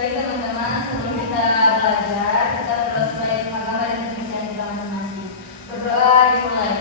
Baik teman-teman, sebelum kita belajar, kita selesai agama dan kepercayaan kita masing-masing. Berdoa dimulai.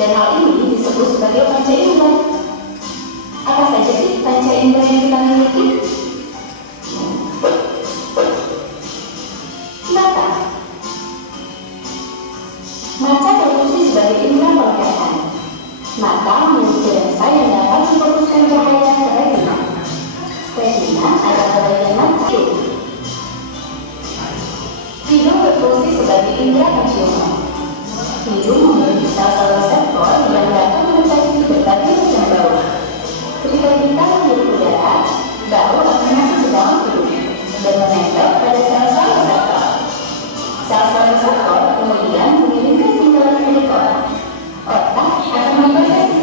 Dan hal ini disebut sebagai panca indera. Apa saja sih panca indera yang kita miliki? Mata. Mata berfungsi sebagai indera penglihatan. Mata memiliki lensa yang dapat memfokuskan cahaya ke retina. Retina adalah bagian mata. Hidung berfungsi sebagai indera penciuman. Hidung memiliki sel-sel reseptor yang dapat mendeteksi berbagai macam bau. Ketika kita menghirup udara, bau akan masuk ke dalam hidung dan menempel pada sel-sel reseptor. Sel-sel reseptor kemudian mengirimkan sinyal ke otak. Otak akan memproses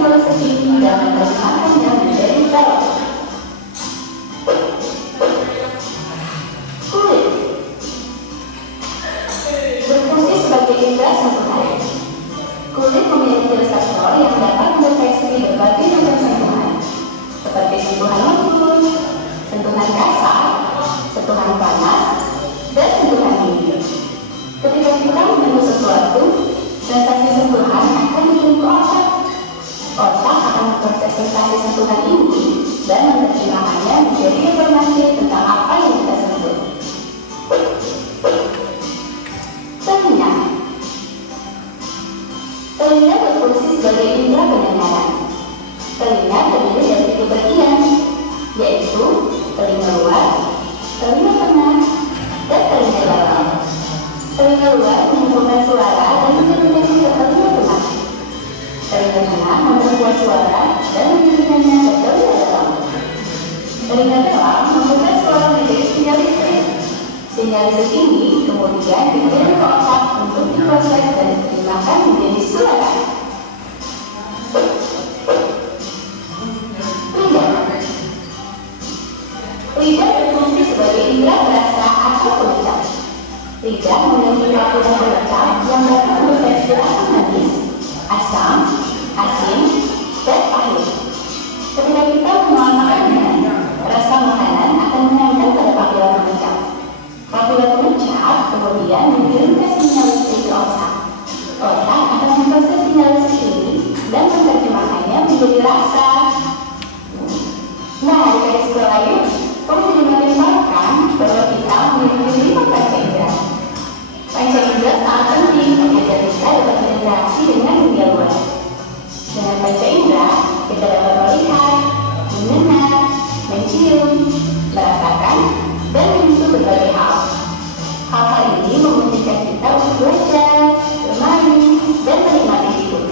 prosedur reseptor yang dapat mendeteksi berbagai macam sentuhan, seperti sentuhan lembut, sentuhan kasar, sentuhan panas, dan sentuhan dingin. Ketika kita menyentuh sesuatu, sensasi sentuhan akan dikirim ke otak. Otak akan memproses sensasi sentuhan ini dan menerjemahkannya menjadi informasi tentang apa yang kita sentuh. Telinga. Telinga berfungsi sebagai indera pendengaran. Telinga terdiri dari 3 bagian, yaitu telinga luar, telinga tengah, dan telinga dalam. Telinga luar mengumpulkan suara dan mengirimkannya ke telinga tengah. Telinga tengah memperkuat suara dan mengirimkannya ke telinga dalam. Telinga dalam membuka suara menjadi sinyal listrik. Sinyal listrik ini kemudian dikirim ke otak untuk diproses dan diterjemahkan menjadi suara. Lidah berfungsi sebagai indera perasa atau pengucap. Lidah memiliki lapisan pengucap yang dapat mendeteksi rasa manis, asam, asin, dan pahit. Ketika kita mengenal makanan, rasa makanan akan menempel pada papila pengucap. Papila pengucap kemudian mengirimkan sinyal listrik ke otak. Otak akan memproses sinyal listrik ini dan menerjemahkannya menjadi rasa. Nah, di garis bawah ini, kamu jadi menimbulkan bahwa kita memiliki 5 panca indera. Panca indera sangat penting agar kita dapat berinteraksi dengan dunia luar. Dengan panca indera, kita dapat melihat, mendengar, mencium, merasakan, dan menyentuh berbagai hal. Hal-hal ini memungkinkan kita untuk belajar, bermain, dan menikmati hidup.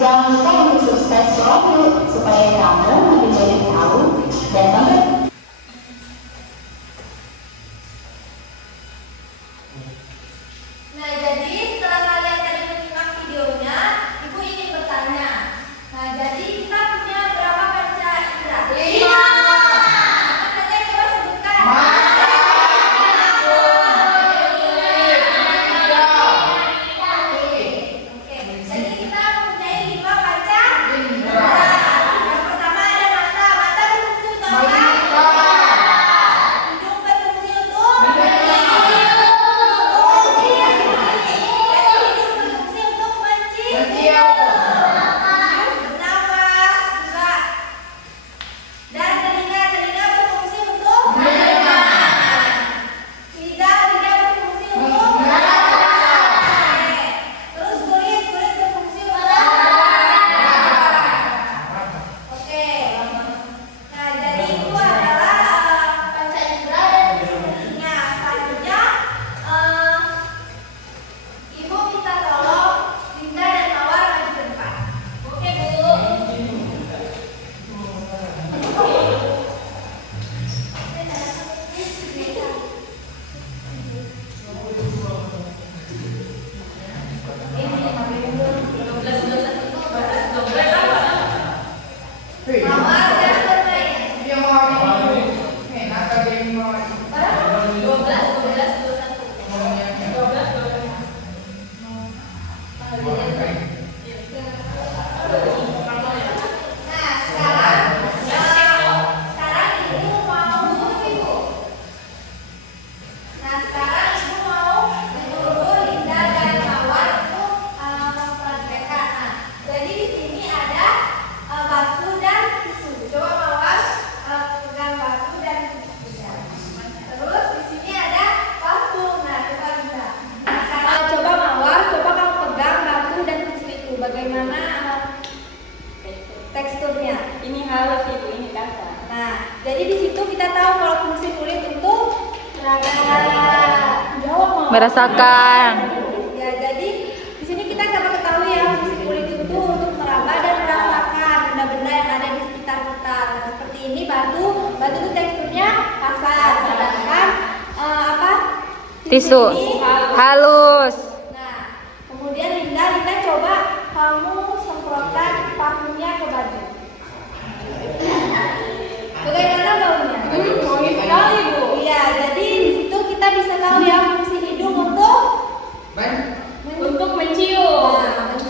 Jangan lupa untuk subscribe channel supaya kamu makin banyak tahu dan bangga. Nah, jadi setelah kalian tadi menyimak videonya, Ibu ingin bertanya. Nah, jadi kita punya berapa panca indera? 5. Apa saja coba sebutkan? Oke, jadi kita mempunyai 5 panca indera. Yang pertama ada mata. Mata berfungsi untuk apa? Hidung berfungsi untuk teksturnya. Ini halus Ibu, ini kasar. Nah, jadi di situ kita tahu kalau fungsi kulit untuk Merasakan. Ya, jadi di sini kita dapat ketahui ya fungsi kulit itu untuk meraba dan merasakan benda-benda yang ada di sekitar kita. Nah, seperti ini batu itu teksturnya kasar, sedangkan Tisu ini halus. Nah, kemudian Linda coba kamu semprotkan parfumnya ke baju. Bagaimana baunya? Wangi sekali Bu. Iya, jadi di situ kita bisa tahu ya fungsi hidung untuk Untuk mencium. Nah,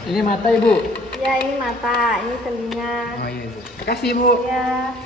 Ini mata Ibu. Ya, ini mata, ini telinga. Oh iya Ibu. Makasih Ibu. Ya.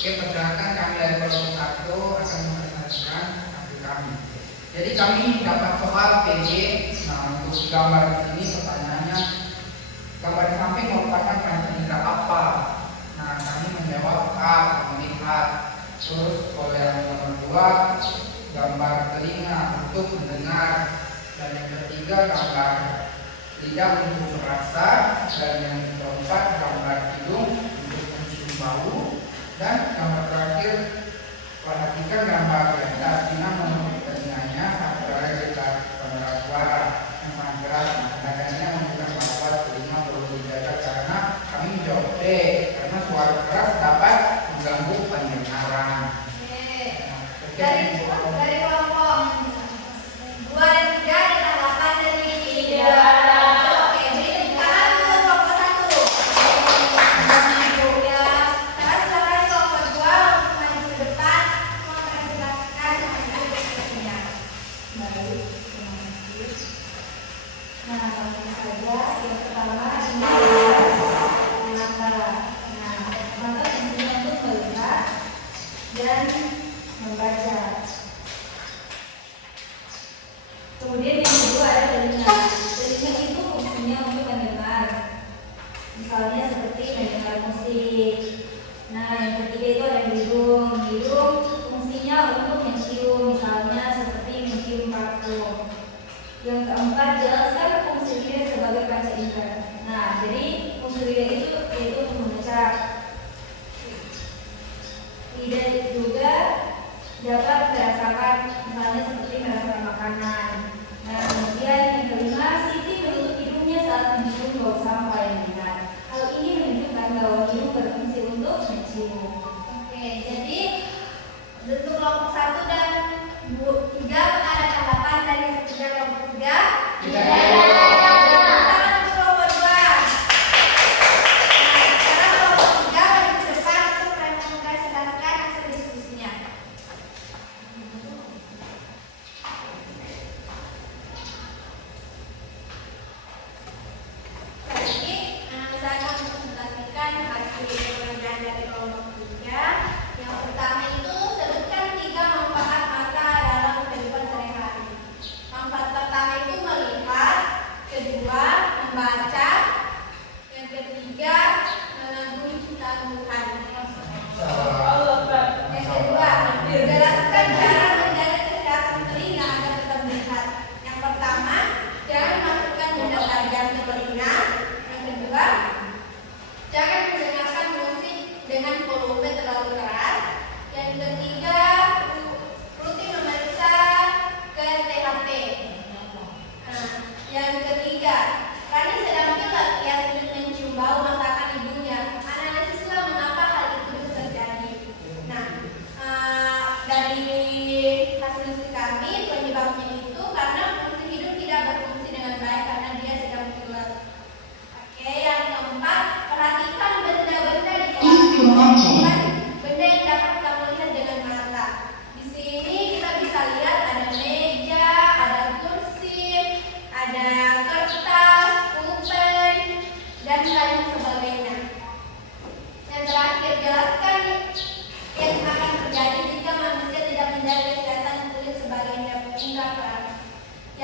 Oke, perkenalkan kami dari kelompok 1 akan mempresentasikan hasil kami. Jadi kami dapat soal PJ. Nah, untuk gambar di sini pertanyaannya, gambar di samping merupakan panca indera apa? Nah, kami menjawab A, melihat. Terus kalau yang nomor 2, gambar telinga untuk mendengar. Dan yang ketiga, gambar lidah untuk merasa. Dan yang keempat, gambar hidung untuk mencium bau. Dan gambar terakhir, perhatikan gambar ganda Cina menurut telinganya antara kita pengeras suara yang sangat keras. Nah, gandanya menunjukkan bahwa telinga perlu dijaga karena kami menjawab B, karena suara keras dapat mengganggu pendengaran. Dari kelompok 2 dan 3 ada tanggapan dari Oke, jadi sekarang ke kelompok 1. Ya, sekarang silakan kelompok 2 untuk maju ke depan mempresentasikan hasil diskusinya. Baik, terima kasih. Nah, langsung saja yang pertama ini adalah mata. Nah, mata fungsinya untuk melihat dan membaca. Kemudian yang kedua ada telinga. Telinga itu fungsinya untuk mendengar. Misalnya seperti mendengar musik. Nah, yang ketiga itu ada hidung. Hidung fungsinya untuk mencium, misalnya seperti mencium parfum. Yang keempat, jelaskan fungsi lidah sebagai panca indera. Nah, jadi fungsi lidah itu yaitu untuk mengecap. Lidah juga dapat merasakan, misalnya seperti merasakan makanan. Nah, kemudian yang kelima, Siti menutup hidungnya saat mencium bau sampah yang ringan. Hal ini menunjukkan bahwa hidung berfungsi untuk mencium. Oke, jadi untuk kelompok 1 dan 3 ada tanggapan dari ketiga kelompok 3.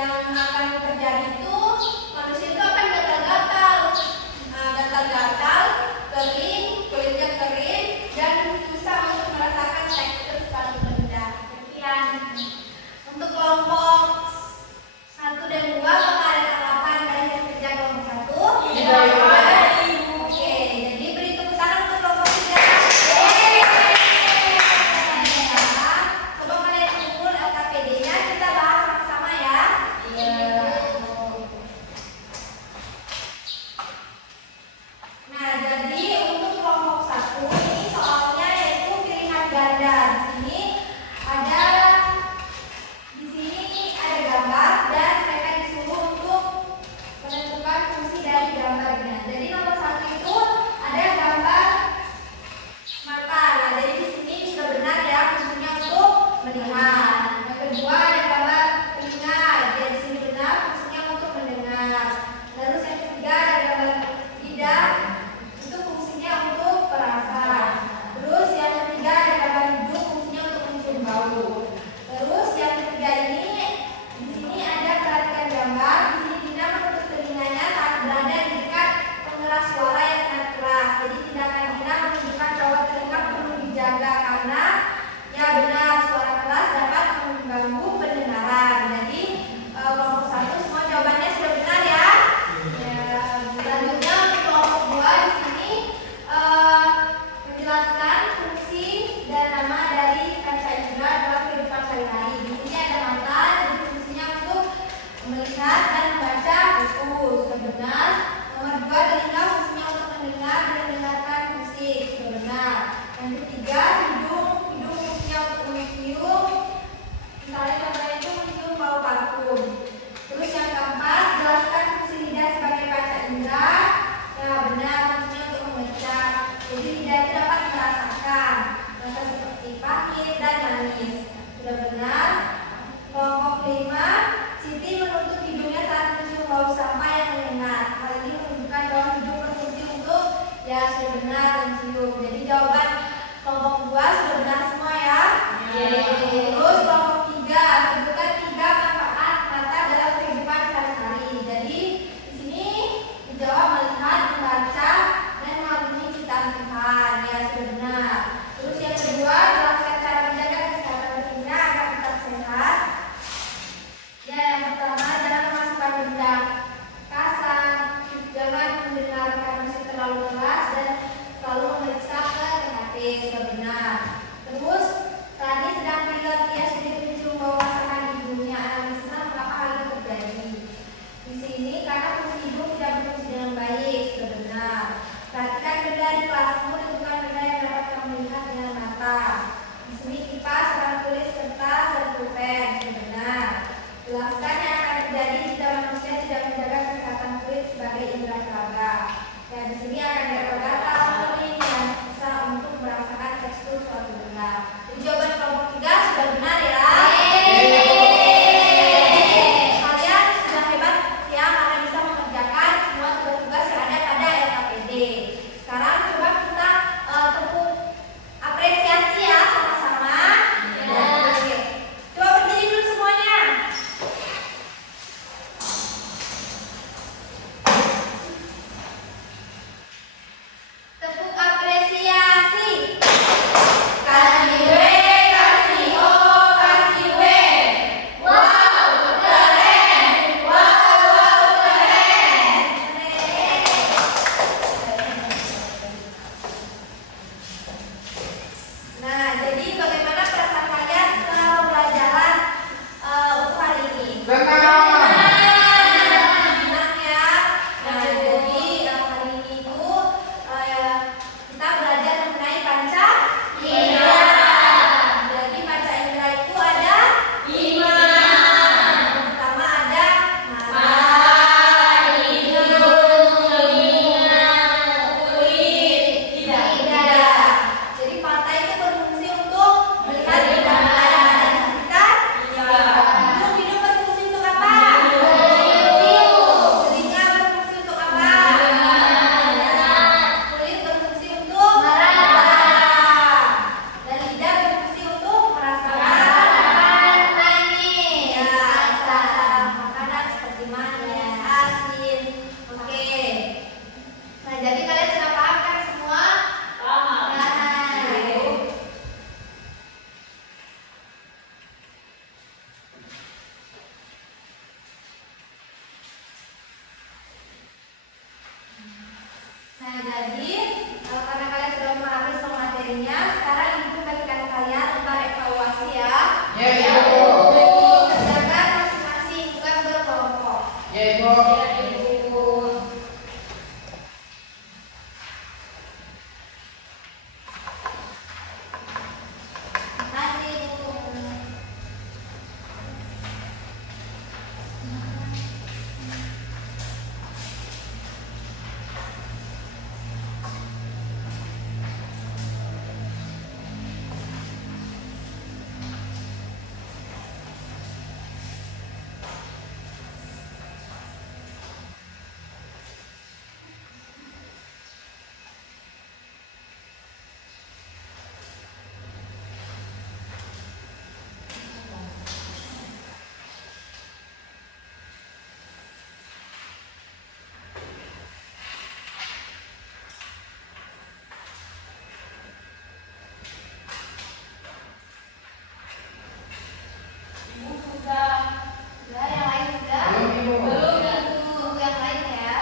yang akan terjadi itu manusia itu akan gatal-gatal, kering, kulitnya kering, dan susah untuk merasakan tekstur sepatu benda. Sekian. Untuk kelompok 1 dan 2 apakah ada tanggapan dari hasil kerja kelompok 1? Tidak. Oke, jadi beri tepuk tangan untuk kelompok 3. Coba kalian kumpul LKPD-nya, kita bahas sama-sama ya. Nah, jadi untuk kelompok 1 ini soalnya yaitu pilihan ganda. Di sini ada gambar dan mereka disuruh untuk menentukan fungsi dari gambarnya. Jadi nomor 1 itu ada gambar mata. Nah, jadi di sini sudah benar ya fungsinya untuk melihat. Yang kedua ada gambar telinga. Jadi di sini benar fungsinya untuk mendengar. Terus yang ketiga ada gambar lidah. Itu fungsinya untuk perasa. Terus yang ketiga ada gambar hidung, fungsinya untuk mencium bau. Terus yang ketiga ini di sini ada perhatikan gambar. Di sini Dina menutup telinganya saat berada di dekat pengeras suara yang sangat keras. Jadi tindakan Dina menunjukkan bahwa telinga perlu dijaga karena ya benar suara keras dapat mengganggu pendengaran. Jadi kelompok 1 semua jawabannya sudah benar ya. Selanjutnya untuk kelompok 2 di sini menjelaskan fungsi dan nama dari kaca indera dalam kehidupan sehari-hari. Di sini ada mata, jadi fungsinya untuk melihat dan membaca buku, sudah benar. Nomor 2 telinga, fungsinya untuk mendengar dan mendengarkan musik, sudah benar. Yang ketiga hidung fungsinya untuk mencium, misalnya contohnya itu mencium bau parfum. Terus yang keempat, jelaskan fungsi lidah sebagai kaca indera. Ya benar, fungsinya untuk mengecap. Jadi lidah itu dapat merasakan rasa seperti pahit dan manis. Sudah benar. Kelompok 5, Siti menutup hidungnya saat mencium bau sampah yang menyengat. Hal ini menunjukkan bahwa hidung berfungsi untuk ya sudah benar mencium. Jadi jawaban kelompok 2 sudah benar semua ya. Terus kelompok 3, sebutkan 3 manfaat mata dalam kehidupan sehari-hari. Jadi di sini dijawab melihat, membaca, dan mengagumi ciptaan Tuhan. Ya sudah benar. Terus yang kedua, jelaskan cara menjaga kesehatan telinga agar tetap sehat. Ya yang pertama, jangan memasukkan benda kasar, jangan mendengarkan musik terlalu keras, dan selalu memeriksa ke THT. Sudah benar. Terus tadi sedang pilot dia sudah mencium bau masakan hidungnya. Analisisnya mengapa hal itu terjadi. Di sini karena fungsi hidung tidak berfungsi dengan baik. Sudah benar. Perhatikan benda di kelasmu, tentukan benda yang dapat kamu lihat dengan mata. Di sini kipas, sarang tulis, kertas, dan pulpen. Sudah benar. Jelaskan yang akan terjadi jika manusia tidak menjaga kesehatan kulit sebagai indera peraga. Dan di sini akan gatal-gatal, kering, dan susah untuk merasakan tekstur suatu benda. Jadi jawaban kelompok 3 sudah benar ya. Kalian sudah hebat ya karena bisa mengerjakan semua tugas-tugas yang ada pada LKPD. Sekarang coba kita tepuk apresiasi ya sama-sama. Oke. Coba berdiri dulu semuanya. Ya, Ibu. Makasih, Bu. Udah, yang lain sudah? Belum, Ibu. Tunggu yang lain ya.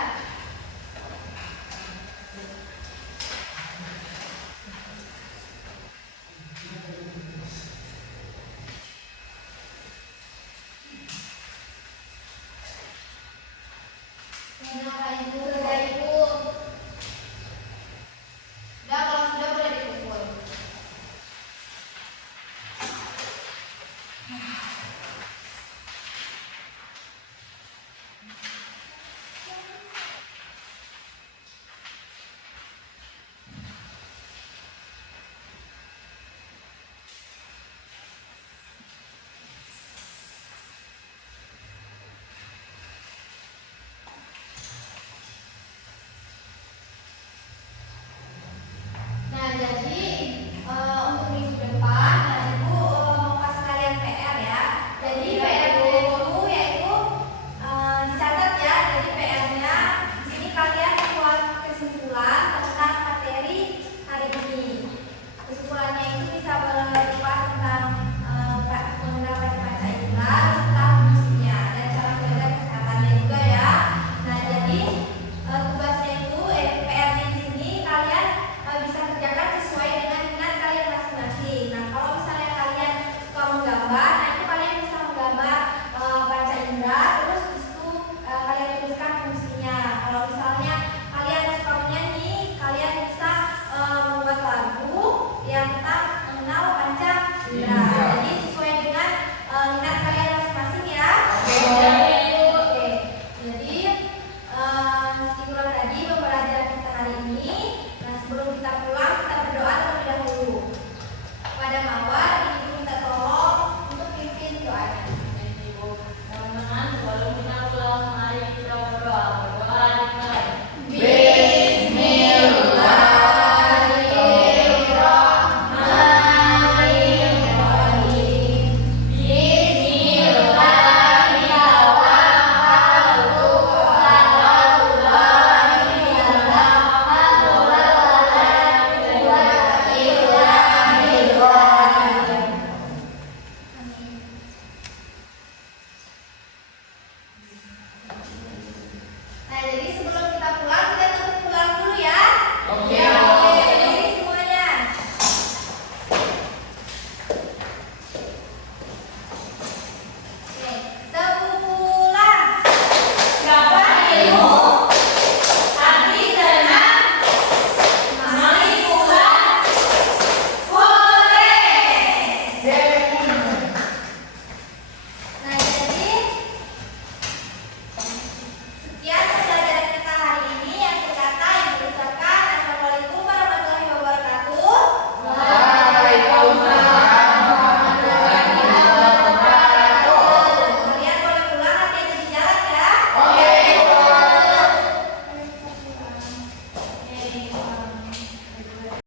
Yang lain dulu.